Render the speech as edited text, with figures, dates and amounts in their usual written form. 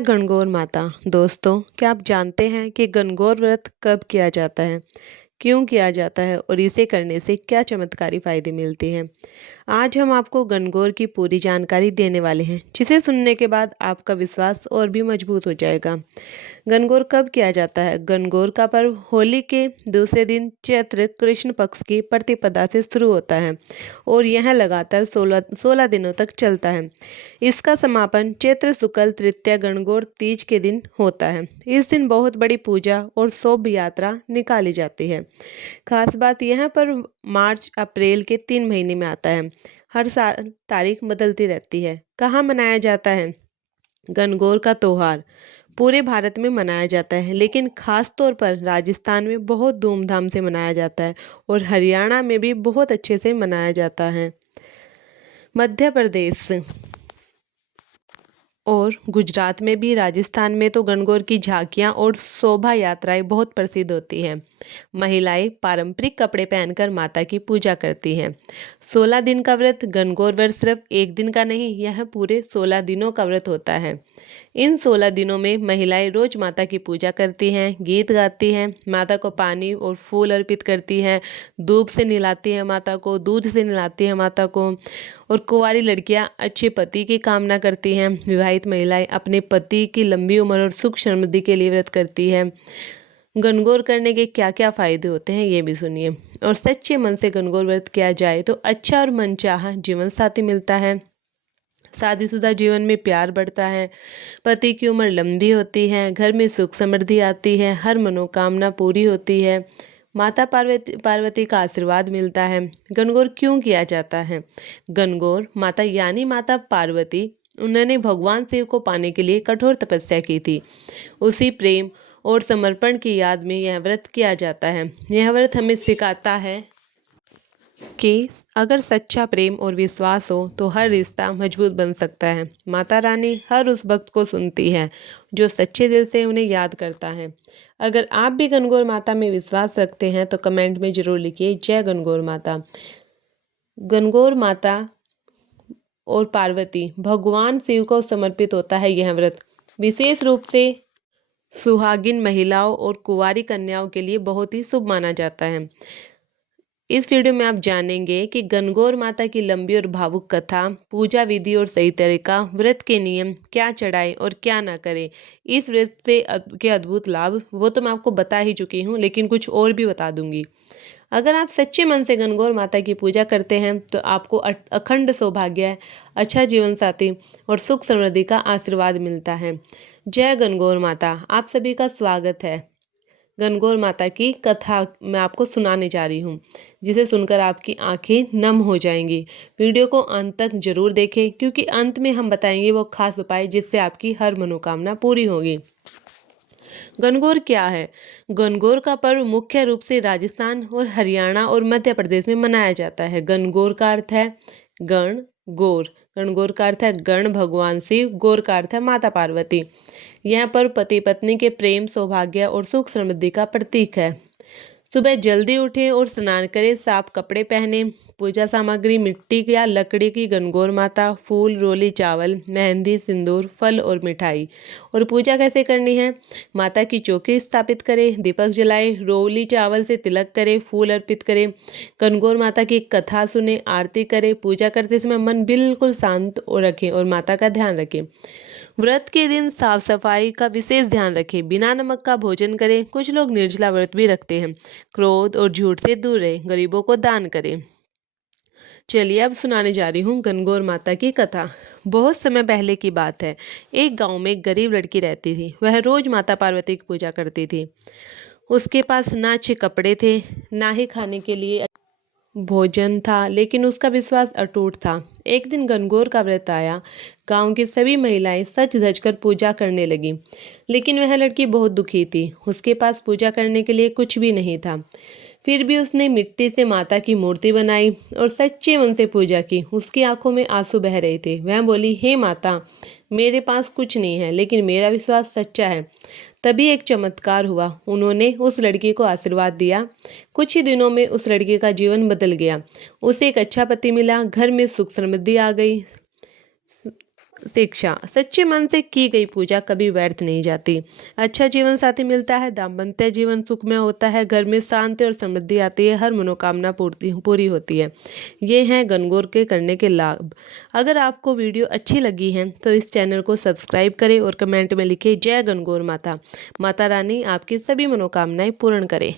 जय गणगौर माता। दोस्तों, क्या आप जानते हैं कि गणगौर व्रत कब किया जाता है, क्यों किया जाता है और इसे करने से क्या चमत्कारी फायदे मिलते हैं। आज हम आपको गणगौर की पूरी जानकारी देने वाले हैं, जिसे सुनने के बाद आपका विश्वास और भी मजबूत हो जाएगा। गणगौर कब किया जाता है? गणगौर का पर्व होली के दूसरे दिन चैत्र कृष्ण पक्ष की प्रतिपदा से शुरू होता है और यह लगातार 16 दिनों तक चलता है। इसका समापन चैत्र शुक्ल तृतीया गणगौर तीज के दिन होता है। इस दिन बहुत बड़ी पूजा और शोभा यात्रा निकाली जाती है। खास बात यह पर मार्च अप्रैल के 3 महीने में आता है। हर साल तारीख बदलती रहती है। कहाँ मनाया जाता है? गणगौर का त्योहार पूरे भारत में मनाया जाता है, लेकिन खास तौर पर राजस्थान में बहुत धूमधाम से मनाया जाता है और हरियाणा में भी बहुत अच्छे से मनाया जाता है। मध्य प्रदेश और गुजरात में भी, राजस्थान में तो गणगौर की झांकियाँ और शोभा यात्राएं बहुत प्रसिद्ध होती हैं। महिलाएं पारंपरिक कपड़े पहनकर माता की पूजा करती हैं। 16 दिन का व्रत। गणगौर व्रत सिर्फ एक दिन का नहीं, यह पूरे 16 दिनों का व्रत होता है। इन 16 दिनों में महिलाएं रोज माता की पूजा करती हैं, गीत गाती हैं, माता को पानी और फूल अर्पित करती हैं, धूप से नहलाती हैं माता को, दूध से नहलाती हैं माता को। और कुंवारी लड़कियां अच्छे पति की कामना करती हैं। विवाहित महिलाएं अपने पति की लंबी उम्र और सुख समृद्धि के लिए व्रत करती हैं। गणगौर करने के क्या क्या फायदे होते हैं, ये भी सुनिए। और सच्चे मन से गणगौर व्रत किया जाए तो अच्छा और मनचाहा जीवन साथी मिलता है। शादीशुदा जीवन में प्यार बढ़ता है, पति की उम्र लंबी होती है, घर में सुख समृद्धि आती है, हर मनोकामना पूरी होती है, माता पार्वती का आशीर्वाद मिलता है। गणगौर क्यों किया जाता है? गणगौर माता यानी माता पार्वती, उन्होंने भगवान शिव को पाने के लिए कठोर तपस्या की थी। उसी प्रेम और समर्पण की याद में यह व्रत किया जाता है। यह व्रत हमें सिखाता है कि अगर सच्चा प्रेम और विश्वास हो तो हर रिश्ता मजबूत बन सकता है। माता रानी हर उस भक्त को सुनती है जो सच्चे दिल से उन्हें याद करता है। अगर आप भी गणगौर माता में विश्वास रखते हैं तो कमेंट में जरूर लिखिए जय गणगौर माता। गणगौर माता और पार्वती भगवान शिव को समर्पित होता है यह व्रत। विशेष रूप से सुहागिन महिलाओं और कुंवारी कन्याओं के लिए बहुत ही शुभ माना जाता है। इस वीडियो में आप जानेंगे कि गणगौर माता की लंबी और भावुक कथा, पूजा विधि और सही तरीका, व्रत के नियम, क्या चढ़ाएं और क्या ना करें। इस व्रत से के अद्भुत लाभ वो तो मैं आपको बता ही चुकी हूँ, लेकिन कुछ और भी बता दूंगी। अगर आप सच्चे मन से गणगौर माता की पूजा करते हैं तो आपको अखंड सौभाग्य, अच्छा जीवन साथी और सुख समृद्धि का आशीर्वाद मिलता है। जय गणगौर माता। आप सभी का स्वागत है। गणगौर माता की कथा मैं आपको सुनाने जा रही हूँ, जिसे सुनकर आपकी आंखें नम हो जाएंगी। वीडियो को अंत तक जरूर देखें, क्योंकि अंत में हम बताएंगे वो खास उपाय जिससे आपकी हर मनोकामना पूरी होगी। गणगौर क्या है? गणगौर का पर्व मुख्य रूप से राजस्थान और हरियाणा और मध्य प्रदेश में मनाया जाता है। गणगौर का अर्थ है गण गौर। गणगौर का अर्थ है गण भगवान शिव, गौर का अर्थ है माता पार्वती। यह पर्व पति पत्नी के प्रेम, सौभाग्य और सुख समृद्धि का प्रतीक है। सुबह जल्दी उठें और स्नान करें, साफ कपड़े पहने। पूजा सामग्री मिट्टी या लकड़ी की गणगौर माता, फूल, रोली, चावल, मेहंदी, सिंदूर, फल और मिठाई। और पूजा कैसे करनी है? माता की चौकी स्थापित करें, दीपक जलाएं, रोली चावल से तिलक करें, फूल अर्पित करें, गणगौर माता की कथा सुने, आरती करें। पूजा करते समय मन बिल्कुल शांत रखें और माता का ध्यान रखें। व्रत के दिन साफ सफाई का विशेष ध्यान रखें। बिना नमक का भोजन करें। कुछ लोग निर्जला व्रत भी रखते हैं। क्रोध और झूठ से दूर रहें। गरीबों को दान करें। चलिए अब सुनाने जा रही हूँ गणगौर माता की कथा। बहुत समय पहले की बात है। एक गांव में एक गरीब लड़की रहती थी। वह रोज माता पार्वती की पूजा करती थी। उसके पास ना अच्छे कपड़े थे, ना ही खाने के लिए भोजन था, लेकिन उसका विश्वास अटूट था। एक दिन गणगौर का व्रत आया। गांव की सभी महिलाएं सज धज कर पूजा करने लगी, लेकिन वह लड़की बहुत दुखी थी। उसके पास पूजा करने के लिए कुछ भी नहीं था। फिर भी उसने मिट्टी से माता की मूर्ति बनाई और सच्चे मन से पूजा की। उसकी आंखों में आंसू बह रहे थे। वह बोली, हे माता, मेरे पास कुछ नहीं है, लेकिन मेरा विश्वास सच्चा है। तभी एक चमत्कार हुआ। उन्होंने उस लड़की को आशीर्वाद दिया। कुछ ही दिनों में उस लड़की का जीवन बदल गया। उसे एक अच्छा पति मिला, घर में सुख समृद्धि आ गई। शिक्षा। सच्चे मन से की गई पूजा कभी व्यर्थ नहीं जाती। अच्छा जीवन साथी मिलता है, दाम्पत्य जीवन सुखमय होता है, घर में शांति और समृद्धि आती है, हर मनोकामना पूरी होती है। ये हैं गणगौर के करने के लाभ। अगर आपको वीडियो अच्छी लगी है तो इस चैनल को सब्सक्राइब करें और कमेंट में लिखें जय गणगौर माता। माता रानी आपकी सभी मनोकामनाएं पूर्ण करे।